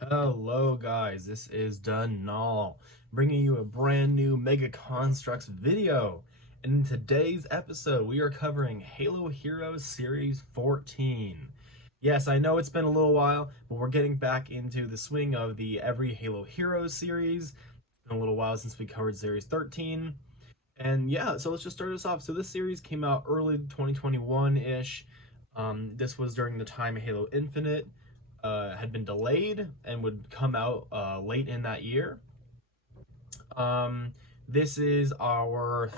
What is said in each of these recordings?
Hello guys, this is Dunal, bringing you a brand new Mega Construx video. And in today's episode, we are covering Halo Heroes Series 14. Yes, I know it's been a little while, but we're getting back into the swing of the every Halo Heroes series. It's been a little while since we covered Series 13. And yeah, so let's just start this off. So this series came out early 2021-ish. This was during the time Halo Infinite had been delayed and would come out late in that year. This is our,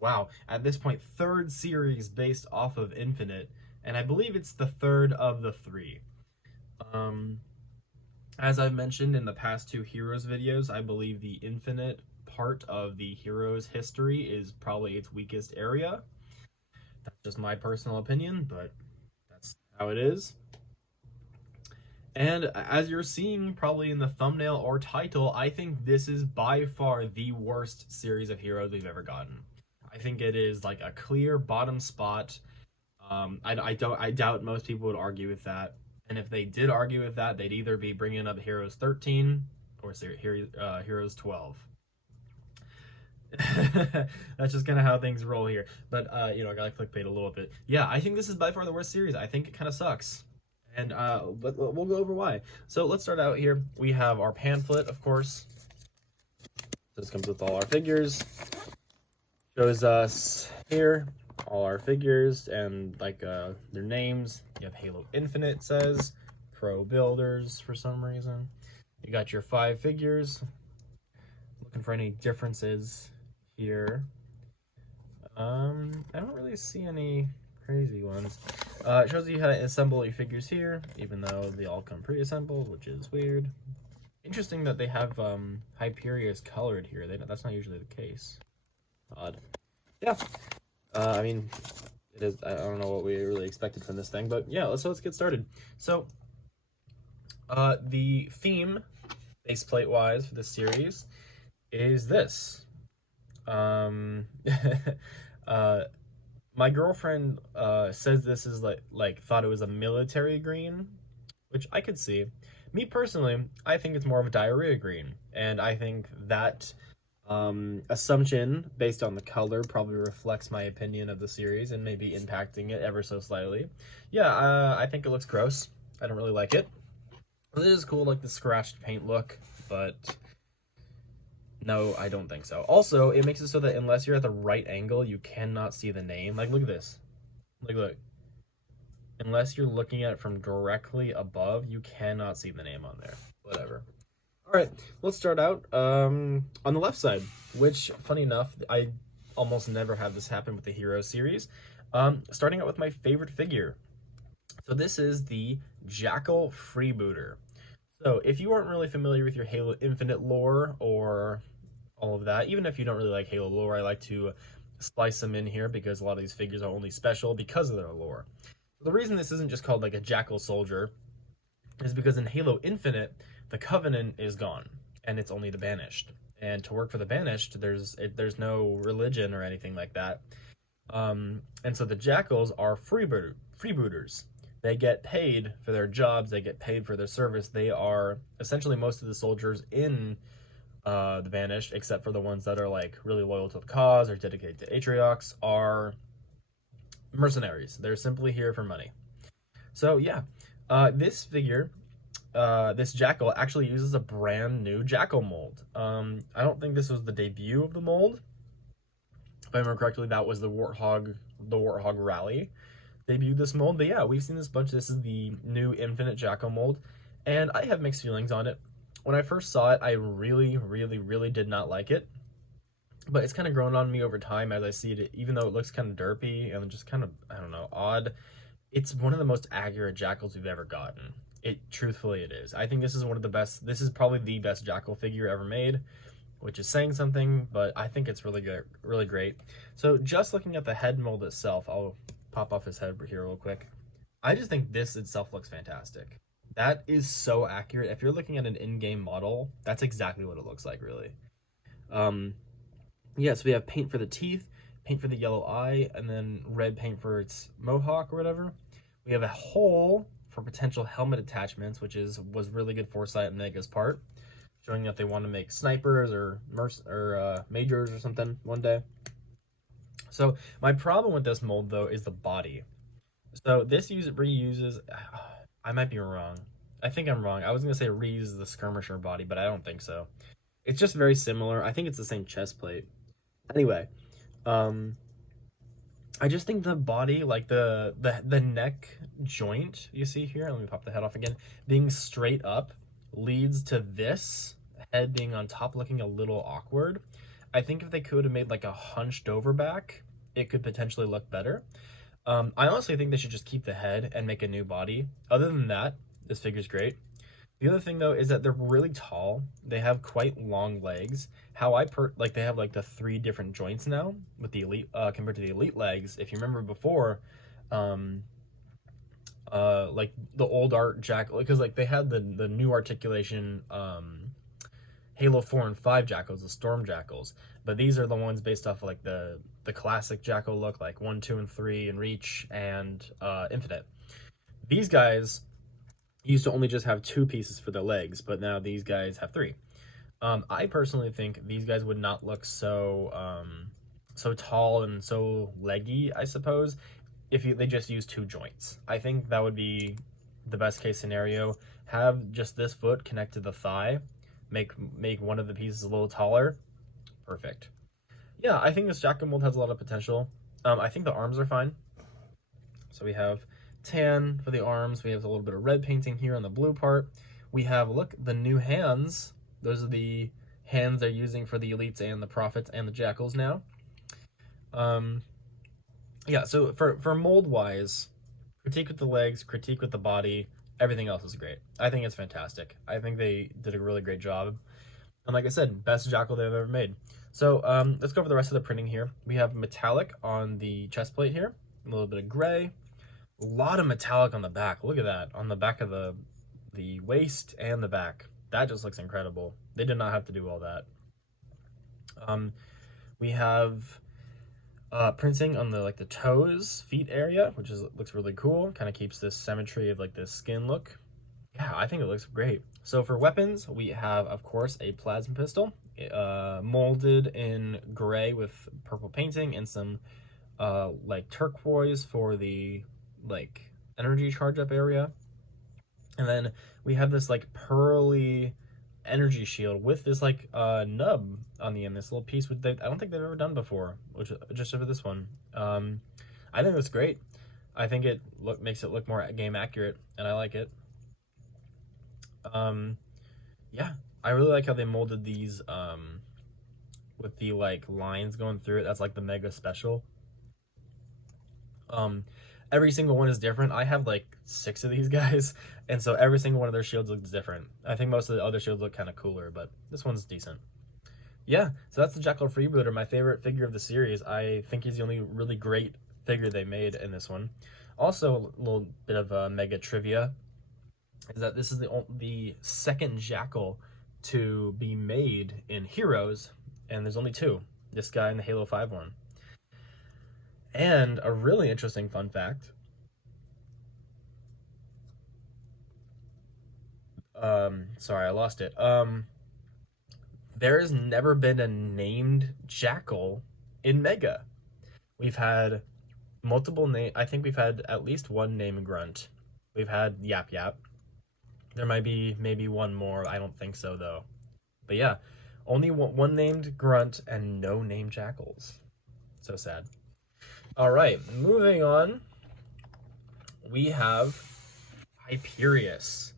wow, at this point, third series based off of Infinite, and I believe it's the third of the three. As I've mentioned in the past two Heroes videos, I believe the Infinite part of the Heroes history is probably its weakest area. That's just my personal opinion, but that's how it is. And as you're seeing probably in the thumbnail or title, I think this is by far the worst series of Heroes we've ever gotten. I think it is like a clear bottom spot. I doubt most people would argue with that. And if they did argue with that, they'd either be bringing up Heroes 13 or Heroes 12. That's just kind of how things roll here. But I gotta clickbait a little bit. Yeah, I think this is by far the worst series. I think it kind of sucks. And but we'll go over why. So let's start out here. We have our pamphlet, of course. This comes with all our figures. Shows us here all our figures and like their names. You have Halo Infinite, says Pro Builders for some reason. You got your 5 figures. Looking for any differences here. I don't really see any crazy ones. It shows you how to assemble your figures here, even though they all come pre-assembled, which is weird. Interesting that they have Hyperia's colored here. That's not usually the case. Odd. Yeah. I mean, it is. I don't know what we really expected from this thing, but yeah. Let's get started. So, the theme, faceplate wise, for this series is this. My girlfriend says this is like thought it was a military green, which I could see. Me personally, I think it's more of a diarrhea green, and I think that assumption based on the color probably reflects my opinion of the series and maybe impacting it ever so slightly. Yeah, I think it looks gross. I don't really like it. It is cool, like the scratched paint look, but no, I don't think so. Also, it makes it so that unless you're at the right angle, you cannot see the name. Like, look at this. Look. Unless you're looking at it from directly above, you cannot see the name on there. Whatever. All right, let's start out on the left side, which, funny enough, I almost never have this happen with the Hero series. Starting out with my favorite figure. So this is the Jackal Freebooter. So if you aren't really familiar with your Halo Infinite lore or all of that, even if you don't really like Halo lore, I like to splice them in here because a lot of these figures are only special because of their lore. So the reason this isn't just called like a Jackal soldier is because in Halo Infinite, the Covenant is gone and it's only the Banished. And to work for the Banished, there's no religion or anything like that. And so the Jackals are freebooters. They get paid for their jobs. They get paid for their service. They are essentially most of the soldiers in the Banished, except for the ones that are like really loyal to the cause or dedicated to Atriox, are mercenaries. They're simply here for money. So yeah, this figure, this Jackal actually uses a brand new Jackal mold. I don't think this was the debut of the mold. If I remember correctly, that was the Warthog Rally debuted this mold. But yeah, we've seen this bunch. This is the new Infinite Jackal mold, and I have mixed feelings on it. When I first saw it, I really did not like it. But it's kind of grown on me over time as I see it, even though it looks kind of derpy and just kind of, I don't know, odd. It's one of the most accurate Jackals we've ever gotten. Truthfully, it is. I think this is one of the best, this is probably the best Jackal figure ever made, which is saying something, but I think it's really good, really great. So just looking at the head mold itself, I'll pop off his head here real quick. I just think this itself looks fantastic. That is so accurate. If you're looking at an in-game model, that's exactly what it looks like, really. Yeah, so we have paint for the teeth, paint for the yellow eye, and then red paint for its mohawk or whatever. We have a hole for potential helmet attachments, which was really good foresight on Mega's part, showing that they want to make snipers or majors or something one day. So my problem with this mold though is the body. So this reuses. I might be wrong. I think I'm wrong. I was gonna say reuses the skirmisher body, but I don't think so. It's just very similar. I think it's the same chest plate. Anyway, um, I just think the body, like the neck joint you see here. Let me pop the head off again. Being straight up leads to this head being on top, looking a little awkward. I think if they could have made like a hunched over back, it could potentially look better. I honestly think they should just keep the head and make a new body. Other than that, this figure's great. The other thing though is that they're really tall. They have quite long legs. How like they have like the 3 different joints now with the elite compared to the elite legs. If you remember before, like the old art Jackal, because like they had the new articulation Halo 4 and 5 Jackals, the Storm Jackals, but these are the ones based off of like the classic Jackal look, like 1, 2, and 3 in Reach and Infinite. These guys used to only just have 2 pieces for their legs, but now these guys have 3. I personally think these guys would not look so so tall and so leggy, I suppose, if they just use 2 joints. I think that would be the best case scenario. Have just this foot connect to the thigh, make one of the pieces a little taller. Perfect. Yeah, I think this Jackal mold has a lot of potential. I think the arms are fine. So we have tan for the arms. We have a little bit of red painting here on the blue part. We have, look, the new hands. Those are the hands they're using for the elites and the prophets and the jackals now. Yeah, so for mold wise, critique with the legs, critique with the body, everything else is great. I think it's fantastic. I think they did a really great job. And like I said, best Jackal they've ever made. So let's go over the rest of the printing here. We have metallic on the chest plate here, a little bit of gray, a lot of metallic on the back. Look at that, on the back of the waist and the back. That just looks incredible. They did not have to do all that. We have printing on the toes, feet area, which looks really cool. Kind of keeps this symmetry of like this skin look. Yeah, I think it looks great. So for weapons, we have, of course, a plasma pistol, molded in gray with purple painting and some like turquoise for the like energy charge up area. And then we have this like pearly energy shield with this like nub on the end, this little piece, which I don't think they've ever done before, which just over this one. I think that's great. I think it makes it look more game accurate, and I like it. Yeah, I really like how they molded these with the like lines going through it. That's like the mega special. Every single one is different. I have like 6 of these guys, and so every single one of their shields looks different. I think most of the other shields look kind of cooler, but this one's decent. Yeah, so that's the Jackal Freebooter, my favorite figure of the series. I think he's the only really great figure they made in this one. Also, a little bit of mega trivia is that this is the second Jackal to be made in Heroes, and there's only 2. This guy and the Halo 5 one. And a really interesting fun fact. Sorry, I lost it. There has never been a named Jackal in Mega. We've had multiple name. I think we've had at least 1 named Grunt. We've had Yap Yap. There might be maybe 1 more. I don't think so though. But yeah, only one named Grunt and no named Jackals. So sad. All right, moving on. We have Hyperius.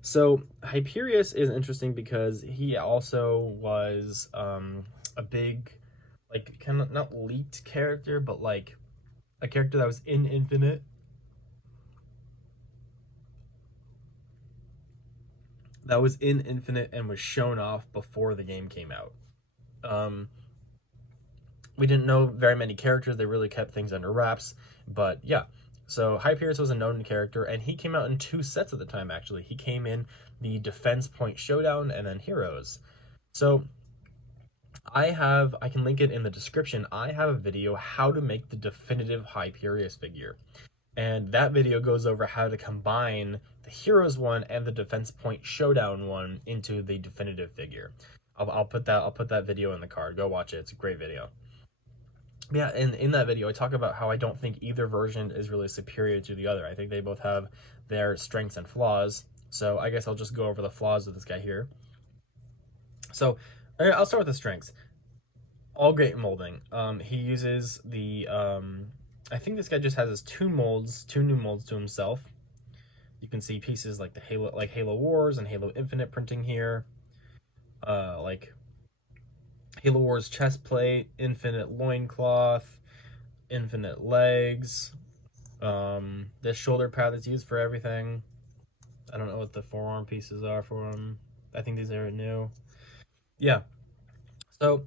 So Hyperius is interesting because he also was a big, like, kind of not leaked character, but like a character that was in Infinite. That was in Infinite and was shown off before the game came out. We didn't know very many characters. They really kept things under wraps. But yeah, so Hyperius was a known character, and he came out in 2 sets at the time, actually. He came in the Defense Point Showdown and then Heroes. So I can link it in the description. I have a video how to make the definitive Hyperius figure. and that video goes over how to combine the Heroes one and the Defense Point Showdown one into the definitive figure. I'll put that video in the card. Go watch it. It's a great video. Yeah, and in that video, I talk about how I don't think either version is really superior to the other. I think they both have their strengths and flaws. So I guess I'll just go over the flaws of this guy here. So I'll start with the strengths. All great molding. He uses the I think this guy just has his two new molds to himself. You can see pieces like the Halo Wars and Halo Infinite printing here. Like Halo Wars chest plate, Infinite loincloth, Infinite legs. This shoulder pad that's used for everything. I don't know what the forearm pieces are for him. I think these are new. Yeah. So,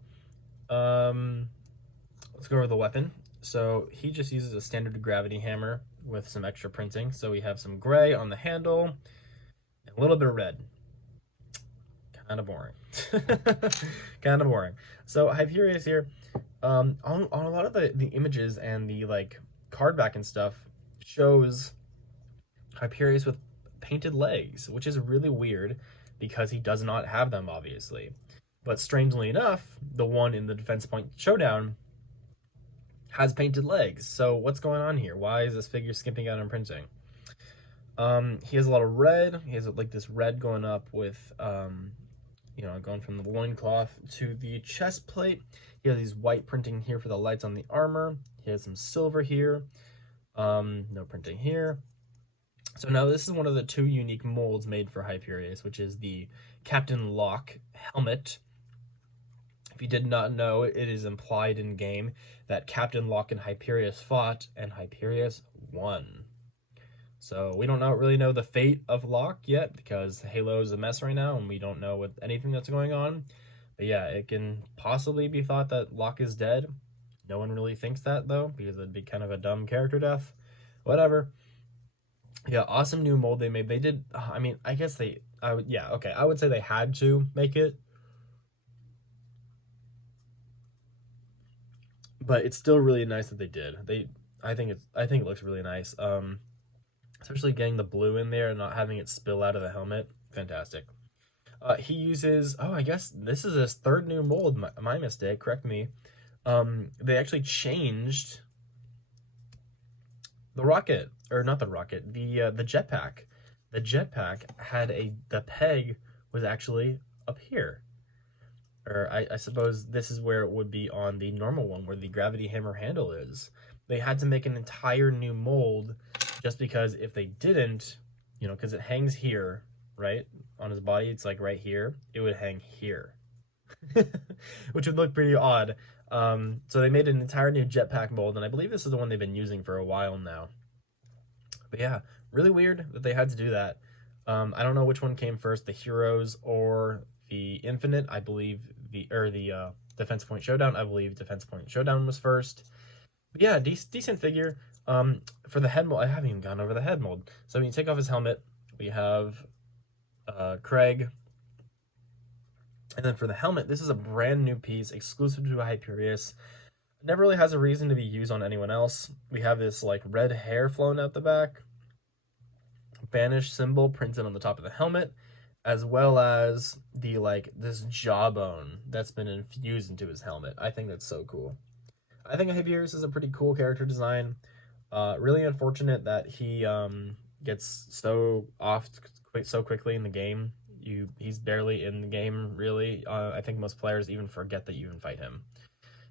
let's go over the weapon. So he just uses a standard gravity hammer with some extra printing. So we have some gray on the handle and a little bit of red. Kind of boring. Kind of boring. So Hyperius here, on a lot of the images and the like card back and stuff shows Hyperius with painted legs, which is really weird because he does not have them, obviously. But strangely enough, the one in the Defense Point Showdown has painted legs. So what's going on here? Why is this figure skipping out on printing? He has a lot of red. He has like this red going up with, going from the loincloth to the chest plate. He has these white printing here for the lights on the armor. He has some silver here. No printing here. So now this is one of the two unique molds made for Hyperius, which is the Captain Locke helmet. If you did not know, it is implied in game that Captain Locke and Hyperius fought, and Hyperius won. So we don't really know the fate of Locke yet, because Halo is a mess right now, and we don't know what anything that's going on. But yeah, it can possibly be thought that Locke is dead. No one really thinks that, though, because it'd be kind of a dumb character death. Whatever. Yeah, awesome new mold they made. They did, I mean, I guess I would say they had to make it. But it's still really nice that they did. I think it looks really nice. Especially getting the blue in there and not having it spill out of the helmet. Fantastic. He uses, I guess this is his third new mold. My mistake, correct me. They actually changed the rocket, or not the rocket, the jetpack. The jetpack had the peg was actually up here. Or I suppose this is where it would be on the normal one, where the gravity hammer handle is. They had to make an entire new mold just because if they didn't, because it hangs here, right? On his body, it's like right here. It would hang here, which would look pretty odd. So they made an entire new jetpack mold, and I believe this is the one they've been using for a while now. But yeah, really weird that they had to do that. I don't know which one came first, the Heroes or the Infinite. I believe the Defense Point Showdown. I believe Defense Point Showdown was first. But yeah, decent figure. For the head mold, I haven't even gone over the head mold. So when you take off his helmet, we have Craig. And then for the helmet, this is a brand new piece, exclusive to Hyperius. Never really has a reason to be used on anyone else. We have this like red hair flowing out the back. Banish symbol printed on the top of the helmet, as well as the this jawbone that's been infused into his helmet. I think that's so cool. I think Hyperius is a pretty cool character design. Really unfortunate that he gets so off so quickly in the game. He's barely in the game, really. I think most players even forget that you even fight him.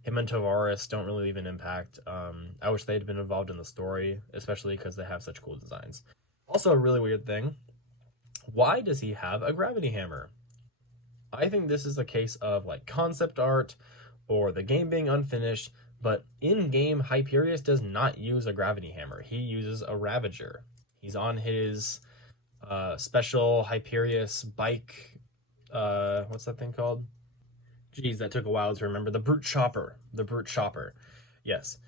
Him and Tavares don't really leave an impact. I wish they'd been involved in the story, especially because they have such cool designs. Also, a really weird thing. Why does he have a gravity hammer? I think this is a case of concept art or the game being unfinished, but in-game, Hyperius does not use a gravity hammer. He uses a Ravager. He's on his special Hyperius bike. What's that thing called? Geez, that took a while to remember. The Brute Chopper. The Brute Chopper. Yes.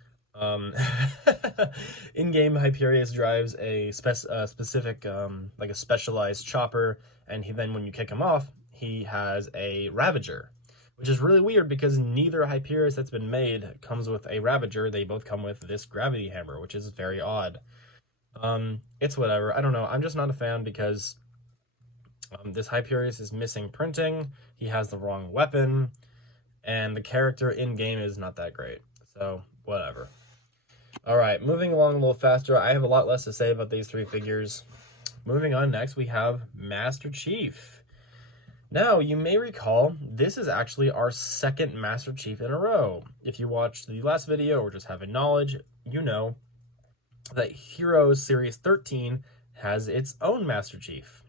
In-game, Hyperius drives a specific, a specialized chopper, and then when you kick him off, he has a Ravager, which is really weird because neither Hyperius that's been made comes with a Ravager. They both come with this gravity hammer, which is very odd. It's whatever. I don't know. I'm just not a fan because this Hyperius is missing printing. He has the wrong weapon, and the character in game is not that great. So whatever. All right, moving along a little faster. I have a lot less to say about these three figures. Moving on, next we have Master Chief. Now, you may recall, this is actually our second Master Chief in a row. If you watched the last video or just have a knowledge, you know that Heroes Series 13 has its own Master Chief.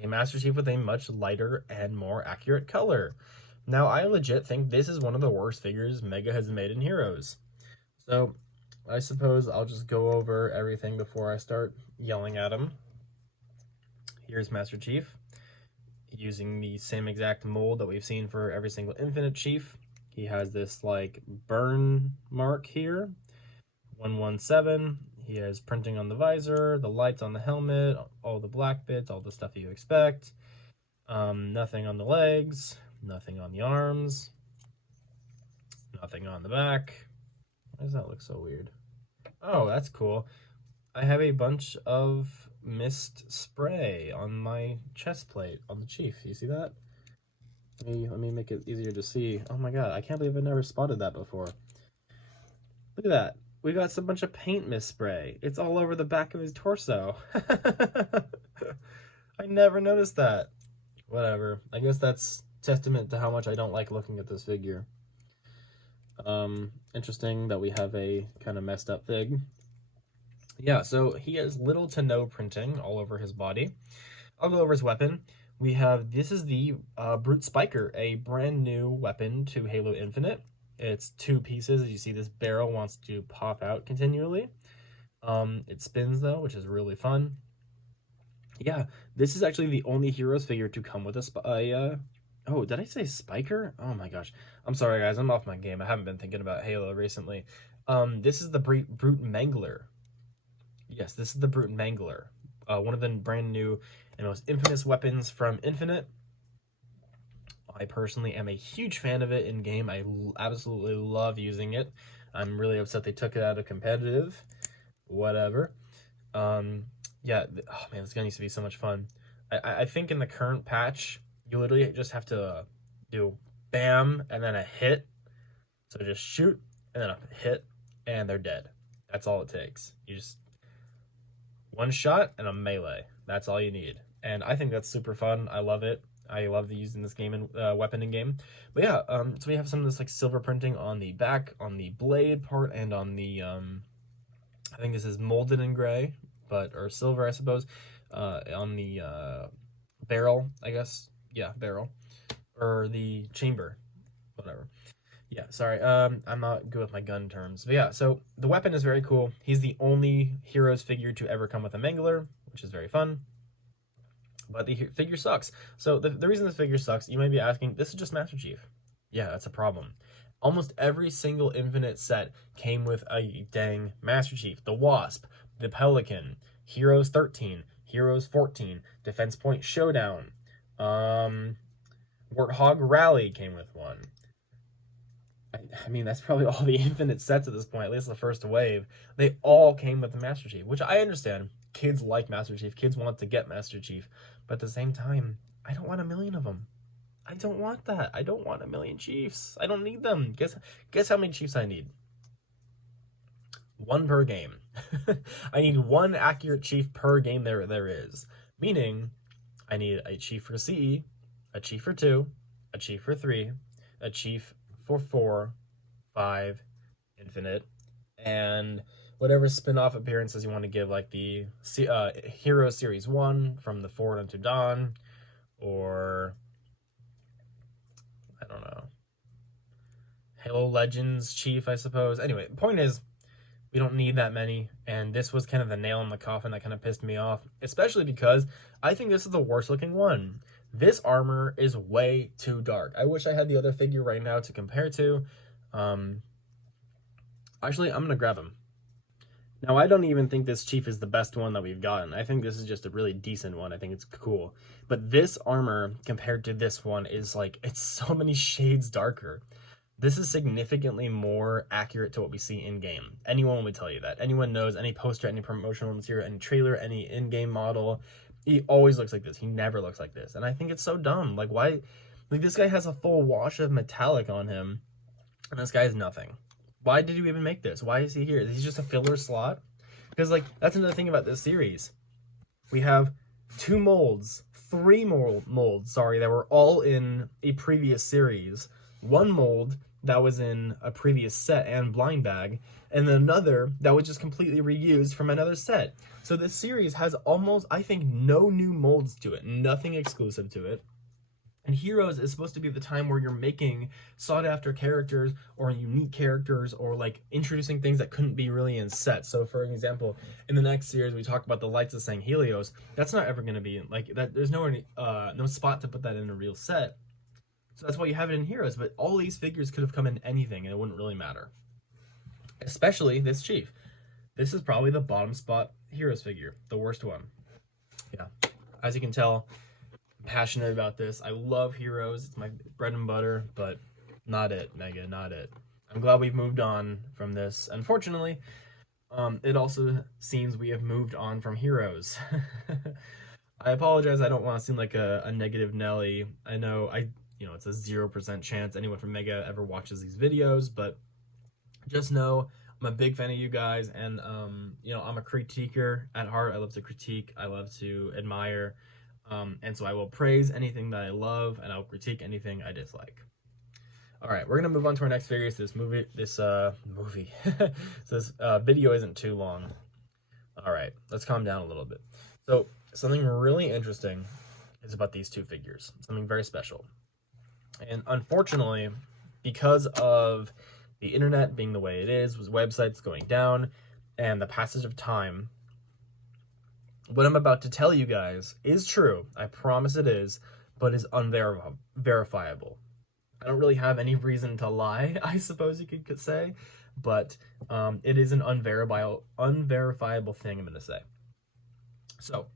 A Master Chief with a much lighter and more accurate color. Now, I legit think this is one of the worst figures Mega has made in Heroes. So, I suppose I'll just go over everything before I start yelling at him. Here's Master Chief, using the same exact mold that we've seen for every single Infinite Chief. He has this like burn mark here, 117. He has printing on the visor, the lights on the helmet, all the black bits, all the stuff you expect. Nothing on the legs, nothing on the arms, nothing on the back. Why does that look so weird? Oh, that's cool. I have a bunch of mist spray on my chest plate on the Chief. You see that? Let me make it easier to see. Oh my god, I can't believe I never spotted that before. Look at that. We got some bunch of paint mist spray. It's all over the back of his torso. I never noticed that. Whatever. I guess that's testament to how much I don't like looking at this figure. Interesting that we have a kind of messed up fig. Yeah, so he has little to no printing all over his body. I'll go over his weapon. We have, this is the Brute Spiker, a brand new weapon to Halo Infinite. It's two pieces. As you see, this barrel wants to pop out continually. It spins though, which is really fun. Yeah, this is actually the only Heroes figure to come with a oh, did I say Spiker? Oh my gosh. I'm sorry guys, I'm off my game. I haven't been thinking about Halo recently. This is the Brute Mangler. Yes, this is the Brute Mangler. One of the brand new and most infamous weapons from Infinite. I personally am a huge fan of it in game. I absolutely love using it. I'm really upset they took it out of competitive. Whatever. Yeah, oh man, this guy needs to be so much fun. I think in the current patch, you literally just have to do bam and then a hit. So just shoot and then a hit and they're dead. That's all it takes. You just one shot and a melee. That's all you need. And I think that's super fun. I love it. I love using this game and weapon in game. But yeah, so we have some of this like silver printing on the back, on the blade part, and on the I think this is molded in gray, or silver, I suppose. On the barrel, I guess. Yeah, barrel. Or the chamber. Whatever. Yeah, sorry. I'm not good with my gun terms. But yeah, so the weapon is very cool. He's the only Heroes figure to ever come with a Mangler, which is very fun. But the figure sucks. So the reason this figure sucks, you might be asking, this is just Master Chief. Yeah, that's a problem. Almost every single Infinite set came with a dang Master Chief. The Wasp, the Pelican, Heroes 13, Heroes 14, Defense Point Showdown, Warthog Rally came with one. I mean, that's probably all the Infinite sets at this point, at least the first wave. They all came with the Master Chief, which I understand. Kids like Master Chief. Kids want to get Master Chief. But at the same time, I don't want a million of them. I don't want that. I don't want a million Chiefs. I don't need them. Guess how many Chiefs I need? One per game. I need one accurate Chief per game there is. Meaning, I need a Chief for CE, a Chief for 2, a Chief for 3, a Chief for 4, 5, Infinite, and whatever spin-off appearances you want to give, like the Hero Series 1 from the Forward Unto Dawn, or I don't know, Halo Legends Chief, I suppose. Anyway, the point is, we don't need that many, and this was kind of the nail in the coffin that kind of pissed me off, especially because I think this is the worst looking one. This armor is way too dark. I wish I had the other figure right now to compare to. Actually, I'm going to grab him. Now, I don't even think this Chief is the best one that we've gotten. I think this is just a really decent one. I think it's cool. But this armor, compared to this one, is like, it's so many shades darker. This is significantly more accurate to what we see in game. Anyone would tell you that. Anyone knows any poster, any promotional material, any trailer, any in-game model. He always looks like this. He never looks like this. And I think it's so dumb. Like, why? Like, this guy has a full wash of metallic on him, and this guy has nothing. Why did you even make this? Why is he here? Is he just a filler slot? Because, like, that's another thing about this series. We have three molds, sorry, that were all in a previous series. One mold that was in a previous set and blind bag, and then another that was just completely reused from another set. So this series has almost, I think, no new molds to it, nothing exclusive to it. And Heroes is supposed to be the time where you're making sought after characters or unique characters or like introducing things that couldn't be really in sets. So for example, in the next series we talk about the Lights of Sang Helios. That's not ever going to be like that. There's no spot to put that in a real set. So that's why you have it in Heroes. But all these figures could have come in anything and it wouldn't really matter. Especially this Chief. This is probably the bottom spot Heroes figure, the worst one. Yeah, as you can tell, passionate about this. I love Heroes. It's my bread and butter, but not it, Mega, not it. I'm glad we've moved on from this. Unfortunately, it also seems we have moved on from Heroes. I apologize. I don't want to seem like a negative Nelly. I know it's a 0% chance anyone from Mega ever watches these videos, but just know I'm a big fan of you guys, and I'm a critiquer at heart. I love to critique. I love to admire. And so I will praise anything that I love, and I'll critique anything I dislike. All right, we're gonna move on to our next figure. So this video isn't too long. All right, let's calm down a little bit. So something really interesting is about these two figures. Something very special. And unfortunately, because of the internet being the way it is, with websites going down, and the passage of time, what I'm about to tell you guys is true. I promise it is, but is unverifiable. I don't really have any reason to lie, I suppose you could say, but it is an unverifiable thing I'm going to say. So,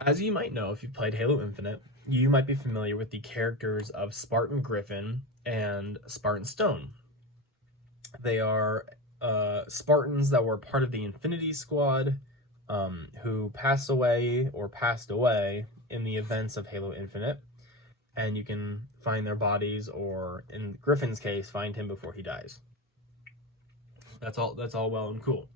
as you might know, if you've played Halo Infinite, you might be familiar with the characters of Spartan Griffin and Spartan Stone. They are Spartans that were part of the Infinity Squad, who passed away in the events of Halo Infinite, and you can find their bodies, or in Griffin's case, find him before he dies. That's all well and cool.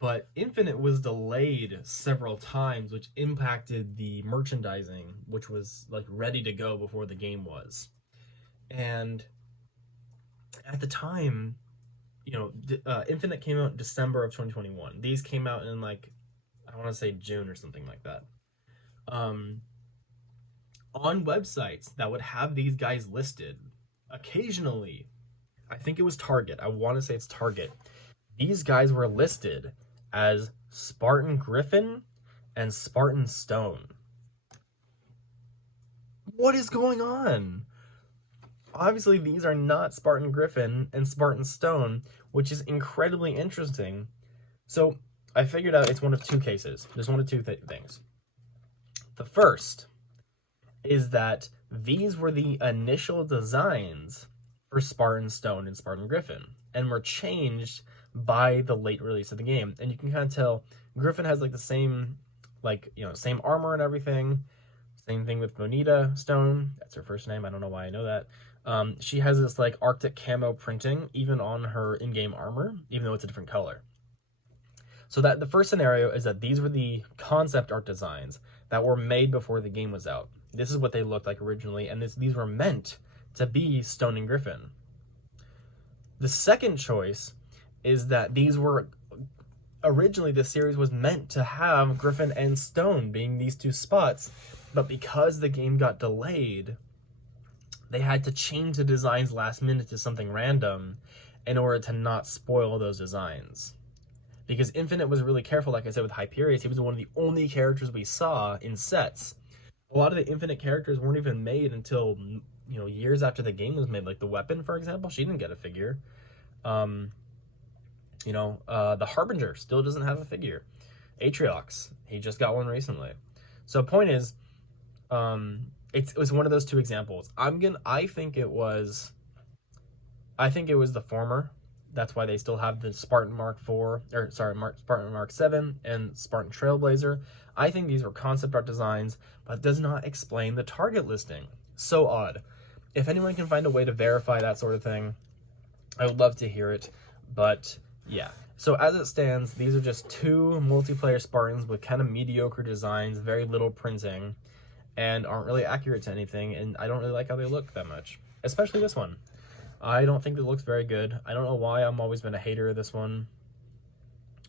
But Infinite was delayed several times, which impacted the merchandising, which was like ready to go before the game was. And at the time, Infinite came out in December of 2021. These came out in I want to say June or something like that. On websites that would have these guys listed, occasionally, I think it was Target. I want to say it's Target. These guys were listed as Spartan Griffin and Spartan Stone. What is going on? Obviously, these are not Spartan Griffin and Spartan Stone, which is incredibly interesting. So I figured out it's one of two cases. There's one of two things. The first is that these were the initial designs for Spartan Stone and Spartan Griffin, and were changed by the late release of the game. And you can kind of tell Griffin has the same same armor and everything. Same thing with Bonita Stone. That's her first name. I don't know why I know that. She has this Arctic camo printing even on her in-game armor, even though it's a different color. So that the first scenario is that these were the concept art designs that were made before the game was out. This is what they looked like originally, and these were meant to be Stone and Griffin. The second choice is that these were originally, the series was meant to have Griffin and Stone being these two spots, but because the game got delayed, they had to change the designs last minute to something random in order to not spoil those designs. Because Infinite was really careful, like I said, with Hyperius. He was one of the only characters we saw in sets. A lot of the Infinite characters weren't even made until years after the game was made. Like the Weapon, for example, she didn't get a figure. The Harbinger still doesn't have a figure. Atriox, he just got one recently. So point is, it was one of those two examples. I think it was the former. That's why they still have the Spartan Mark IV, or sorry, Spartan Mark 7 and Spartan Trailblazer. I think these were concept art designs, but it does not explain the target listing. So odd. If anyone can find a way to verify that sort of thing, I would love to hear it. But yeah. So as it stands, these are just two multiplayer Spartans with kind of mediocre designs, very little printing, and aren't really accurate to anything, and I don't really like how they look that much. Especially this one. I don't think it looks very good. I don't know why I'm always been a hater of this one.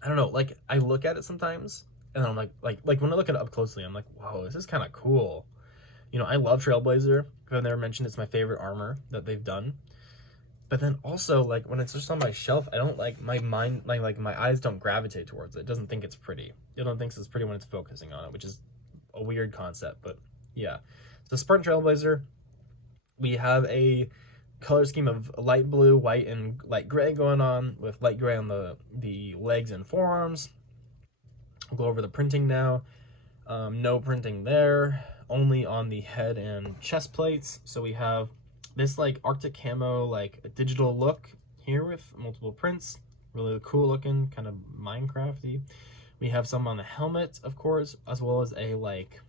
I don't know, like, I look at it sometimes, and I'm like when I look at it up closely, I'm like, wow, this is kind of cool. You know, I love Trailblazer. I've never mentioned it's my favorite armor that they've done. But then also, like, when it's just on my shelf, I don't like my mind, like my eyes don't gravitate towards it. It doesn't think it's pretty. It don't think it's pretty when it's focusing on it, which is a weird concept, but yeah. So Spartan Trailblazer, we have a color scheme of light blue, white, and light gray going on, with light gray on the legs and forearms. I'll go over the printing now. No printing there, only on the head and chest plates. So we have this like Arctic camo, like a digital look here with multiple prints. Really cool looking, kind of Minecrafty. We have some on the helmet, of course, as well as a like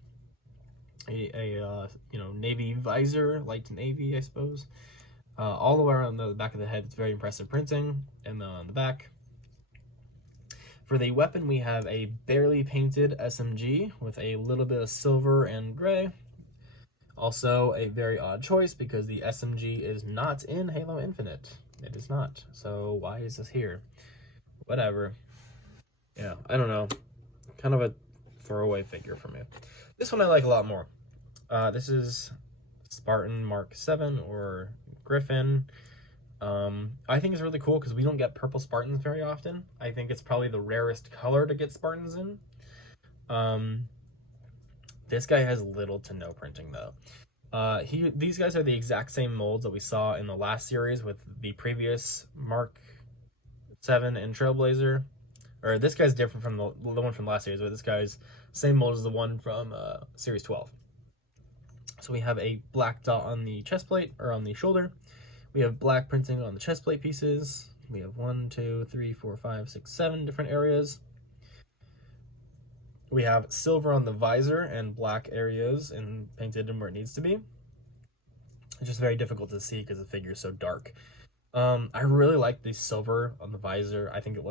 a you know, navy visor, light navy, I suppose. All the way around the back of the head, it's very impressive printing, and then on the back. For the weapon, we have a barely painted SMG with a little bit of silver and gray. Also, a very odd choice because the SMG is not in Halo Infinite. It is not. So why is this here? Whatever. Yeah, I don't know. Kind of a throwaway figure for me. This one I like a lot more. This is Spartan Mark 7 or Griffin. I think it's really cool because we don't get purple Spartans very often. I think it's probably the rarest color to get Spartans in. This guy has little to no printing though. These guys are the exact same molds that we saw in the last series with the previous Mark 7 and Trailblazer. Or this guy's different from the one from last series, but this guy's same mold as the one from Series 12. So we have a black dot on the chest plate, or on the shoulder. We have black printing on the chest plate pieces. We have 1, 2, 3, 4, 5, 6, 7 different areas. We have silver on the visor and black areas and painted in where it needs to be. It's just very difficult to see because the figure is so dark. I really like the silver on the visor. I think it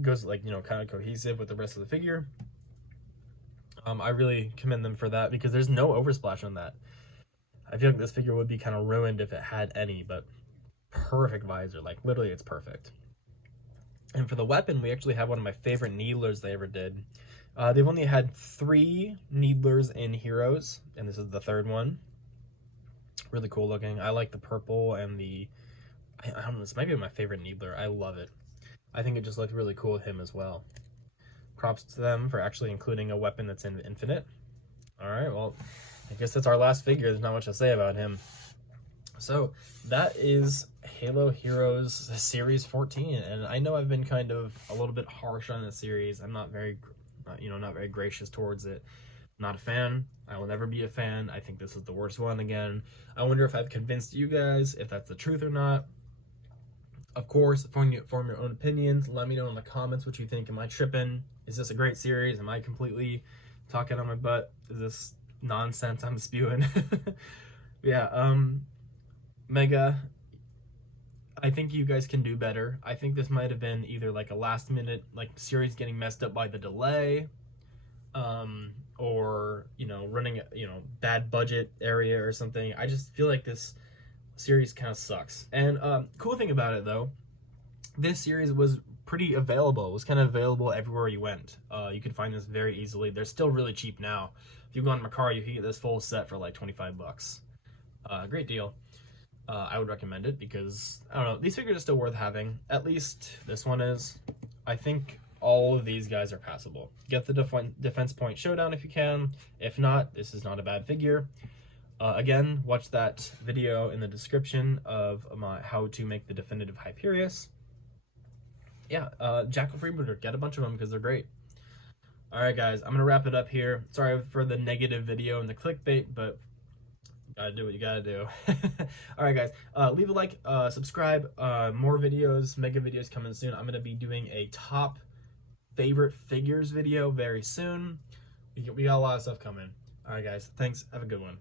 goes like, you know, kind of cohesive with the rest of the figure. I really commend them for that because there's no oversplash on that. I feel like this figure would be kind of ruined if it had any, but perfect visor, like literally it's perfect. And for the weapon, we actually have one of my favorite needlers they ever did. They've only had 3 needlers in Heroes, and this is the 3rd one. Really cool looking. I like the purple and the, I don't know, this might be my favorite needler. I love it. I think it just looked really cool with him as well. Props to them for actually including a weapon that's in Infinite. Alright, well, I guess that's our last figure. There's not much to say about him. So, that is Halo Heroes Series 14, and I know I've been kind of a little bit harsh on this series. I'm not very gracious towards it. Not a fan. I will never be a fan. I think this is the worst one again. I wonder if I've convinced you guys, if that's the truth or not. Of course, form your own opinions. Let me know in the comments what you think. Am I tripping? Is this a great series? Am I completely talking on my butt? Is this nonsense I'm spewing? Yeah, Mega, I think you guys can do better. I think this might have been either like a last minute, like, series getting messed up by the delay, or, you know, running, you know, bad budget area or something. I just feel like this series kind of sucks. And cool thing about it though, this series was pretty available. It was kind of available everywhere you went. You could find this very easily. They're still really cheap now. If you go on Mercari, you can get this full set for like 25 bucks. Great deal. I would recommend it because, I don't know, these figures are still worth having. At least this one is. I think all of these guys are passable. Get the defense point showdown if you can. If not, this is not a bad figure. Again, watch that video in the description of my how to make the definitive Hyperius. Yeah, Jackal freebooter, get a bunch of them because they're great. Alright guys, I'm going to wrap it up here. Sorry for the negative video and the clickbait, but Gotta do what you gotta do. All right, guys. Leave a like, subscribe. More videos, mega videos coming soon. I'm gonna be doing a top favorite figures video very soon. We got a lot of stuff coming. All right, guys. Thanks. Have a good one.